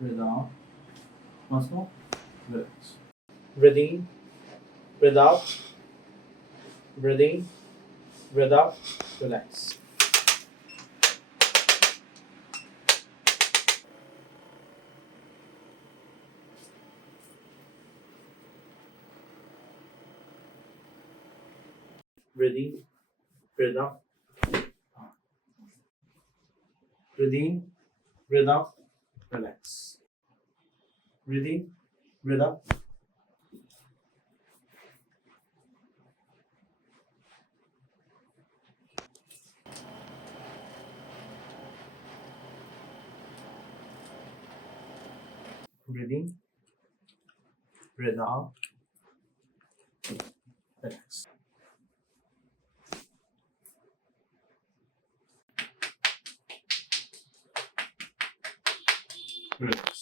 Breathe out. Once more. Relax. Breathe in, breathe out, breathe in, breathe out, relax. Breathe in, breathe out, breathe in, breathe out, relax. Breathe in, breathe out. Breathe in, breathe out, relax. Relax.